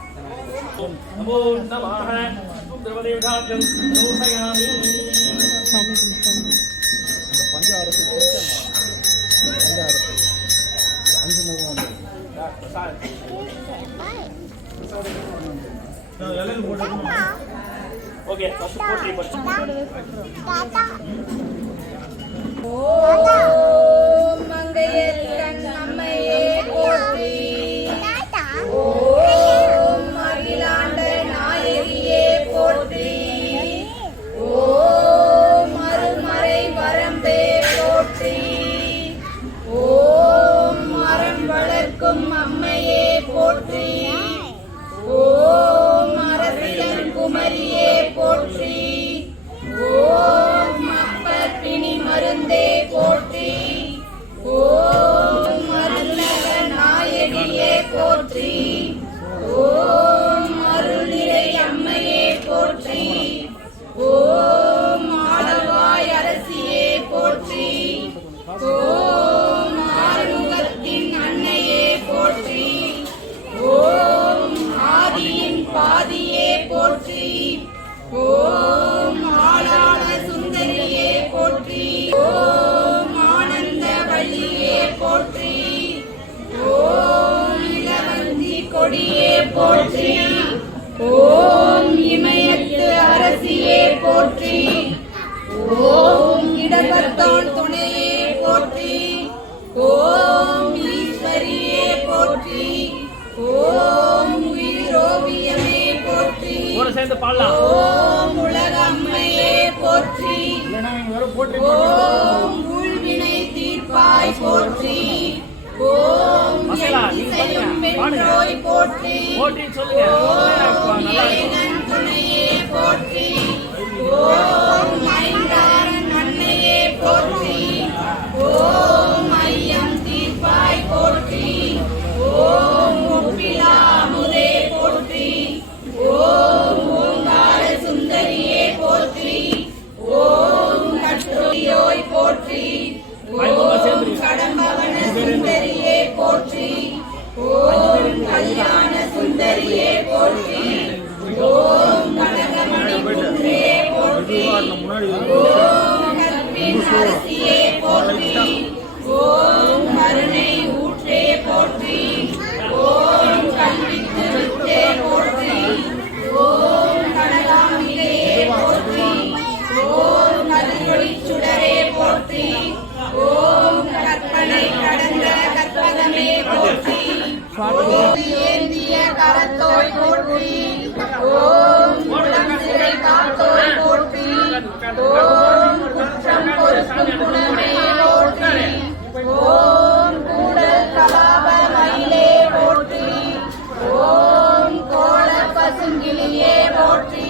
नमो नमः द्रवदेवताभ्यं नमोहयामि पंचारति अंजु मुगम प्रसाद ಎಲ್ಲೆಲ್ಲಿ board okay first Kotri first ತಾತಾ ஓம் மங்கையர் கண்ணம்மையே போற்றி தாத்தா ஓம் அகிலாண்ட நாயகியே போற்றி ஓம் அருள்மறை வரம்பே போற்றி ஓம் மரம் வளர்க்கும் அம்மையே போற்றி ஓம் அரசியல் குமரியே போற்றி ஓம் அப்பத்தினி மருந்தே போற்றி ஓம் அருளக நாயகியே போற்றி ஓம் அருள்நிறை அம்மையே போற்றி ஓம் ஆளவாய் அரசியே போற்றி ஓம் ஆறுமுகத்தின் அன்னையே போற்றி ஓம் ஆதியின் பாதியே போற்றி ஓம் ஆளாள சுந்தரியே போற்றி ஓம் ஆனந்த வள்ளியே போற்றி ஓம் இளவந்தி கொடியே போற்றி ஓம் இமயத்து அரசியே போற்றி ஓம் இடபத்தான் துணையே போற்றி ஓம் ஈஸ்வரியே போற்றி ஓம் உயிரோவியமே போற்றி ஓம் உலக அம்மையே போற்றி ஓம் ஊழ்வினை தீர்ப்பாய் போற்றி ஓம் எண்ணிசையும் வென்றோய் போற்றி ஓம் ஏகன் துணையே போற்றி ஓம் ஐந்தாரன் அன்னையே போற்றி ஓம் ஐயம் தீர்ப்பாய் போற்றி ஓம் ஒப்பிலா அமுதே போற்றி ஓம் ஓங்கார சுந்தரியே போற்றி ஓம் கற்றோய் போற்றி ஓம் கடம்பவன சுந்தரியே போற்றி ஓம் கல்யாண சுந்தரியே போற்றி ஓம் கனகமணி குன்றே போற்றி ஓம் கற்பின் அரசியே போற்றி ஓம் கருணை ஊற்றே போற்றி ஓம் கல்விக்கு ஊற்றே போற்றி ஓம் கனகாம்பிகையே போற்றி ஓம் கதிரொளி சுடரே போற்றி ஓம் கற்பனை கடந்த கற்பகமே போற்றி ஓம் ஏந்திய கரத்தோய் போற்றி ஓம் குளம் சிறை காத்தோய் போற்றி ஓம் குற்றம் பொறுக்கும் குணமே போற்றி ஓம் கூடல் கலாப மயிலே போற்றி ஓம் கோல பசுங்கிளியே போற்றி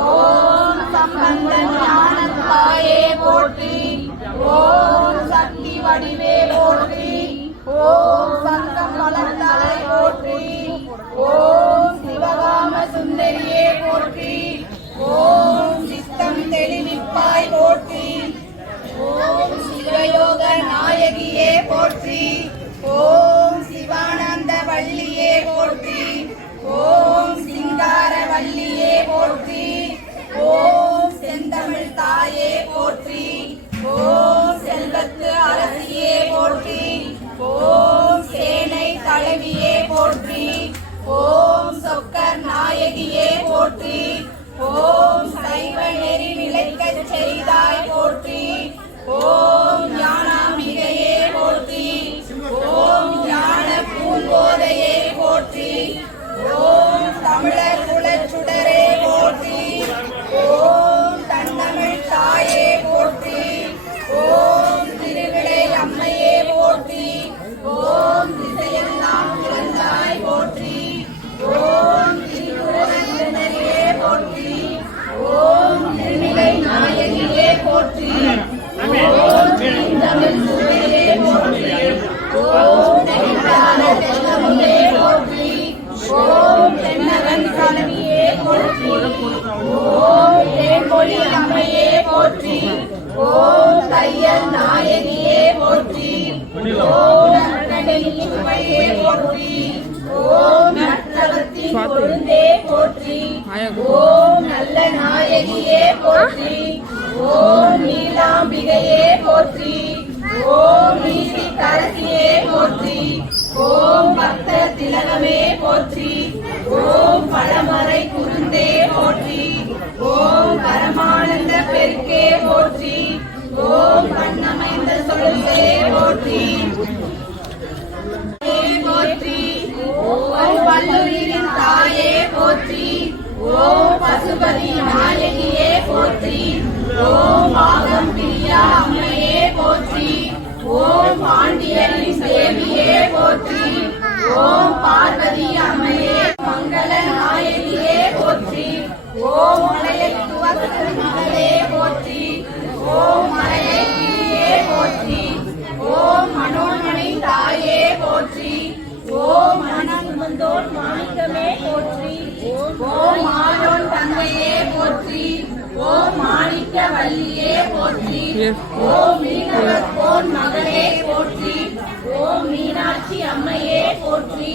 ஓம் சம்பந்த ஞானத்தாயே போற்றி ஓம் சக்தி வடிவே போற்றி ஓம் சங்கம் வளர்ந்தாய் போற்றி ஓம் சிவகாம சுந்தரியே போற்றி ஓம் சித்தம் தெளிவிப்பாய் போற்றி ஓம் சிவயோக நாயகியே போற்றி ஓம் சிவானந்த வள்ளியே போற்றி ஓம் சிங்கார வள்ளியே போற்றி ஓம் செந்தமிழ் தாயே போற்றி ஓம் செல்வத்து அரசியே போற்றி ஓம் சேனை தலைவியே போற்றி ஓம் சொக்கர் நாயகியே போற்றி ஓம் நற்கடலின் சுவையே போற்றி. ஓம் நற்றவத்தின் கொழுந்தே போற்றி. ஓம் நல்ல நாயகியே போற்றி. ஓம் நீலாம்பிகையே போற்றி. ஓம் நீதி கரசியே போற்றி. ஓம் பக்த திலகமே போற்றி. ஓம் பழமறை குருந்தே போற்றி. ஓம் பரமானந்த பெருக்கே போற்றி. ஓம் கண்ணமைந்த சொல்லே போற்றி. போற்றி. ஓம் வள்ளுயிரின் தாயே போற்றி. ஓம் பசுபதி நாயகியே போற்றி. ஓம் ஆகம் பிரியா அம்மையே போற்றி. ஓம் பாண்டியரின் தேவியே போற்றி. ஓம் பார்வதி அம்மையே மங்கள நாயகியே போற்றி. ஓம் மலையை துவக்கும் மகளே போற்றி. ஓம் மலையை கிளியே போற்றி. ஓம் மனோன்மணி தாயே போற்றி. ஓம் மனசுமந்தோன் மாணிக்கமே போற்றி. ஓம் ஆரோன் தந்தையே போற்றி. ஓம் மாணிக்க வல்லியே போற்றி. ஓம் மீனவர்கோன் மகளே போற்றி. ஓம் மீனாட்சி அம்மையே போற்றி.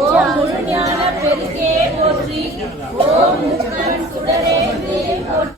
ஓம் முழுஞான பெருக்கே போற்றி. ஓம் முக்கன் சுடரே போற்றி.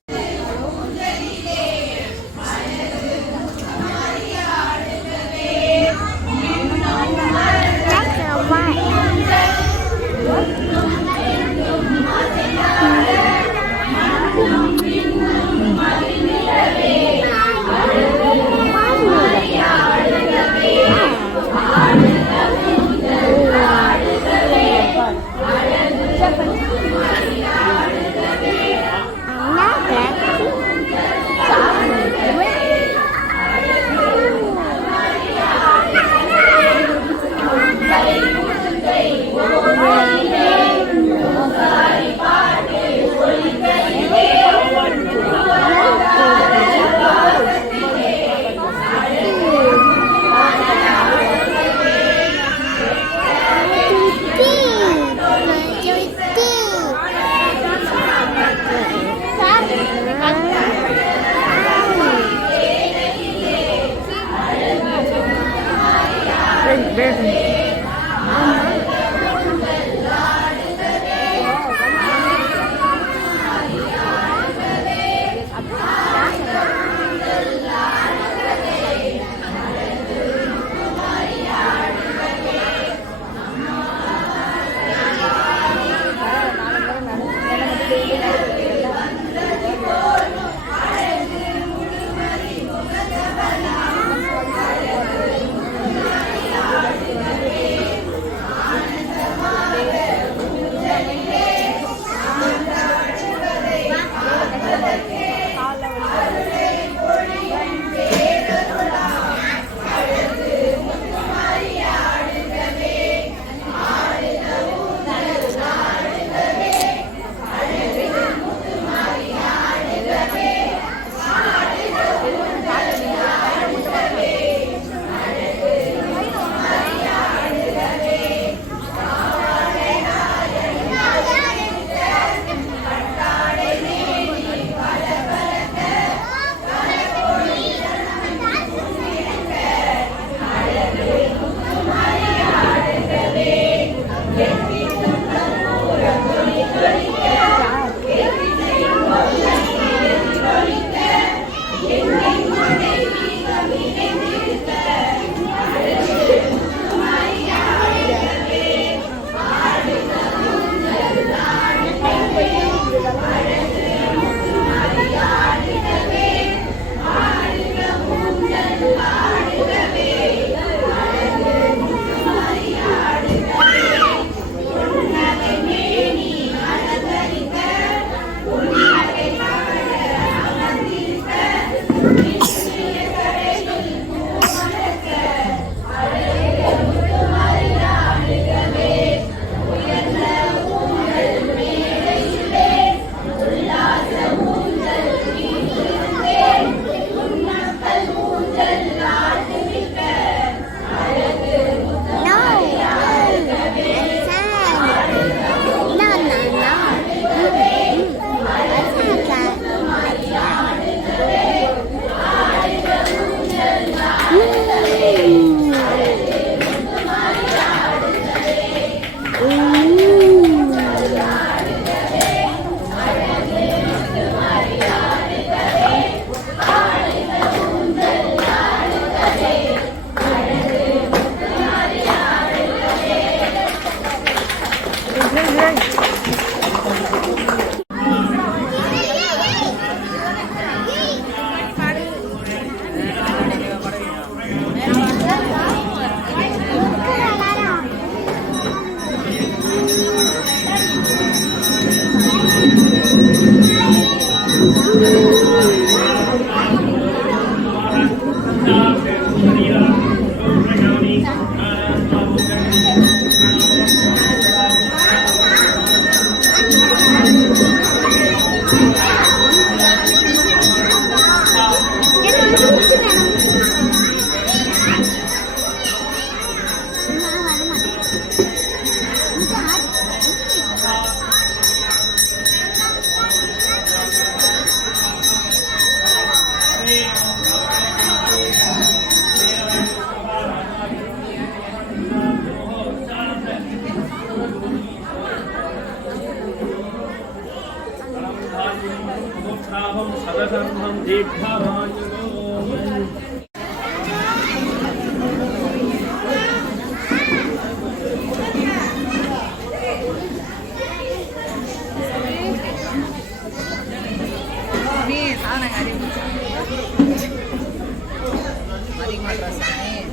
दीर्घायुष्यामग्रस्थाभं सदसर्वं दीर्घायुः Nih, sana nggak ada. Mari madrasah nih.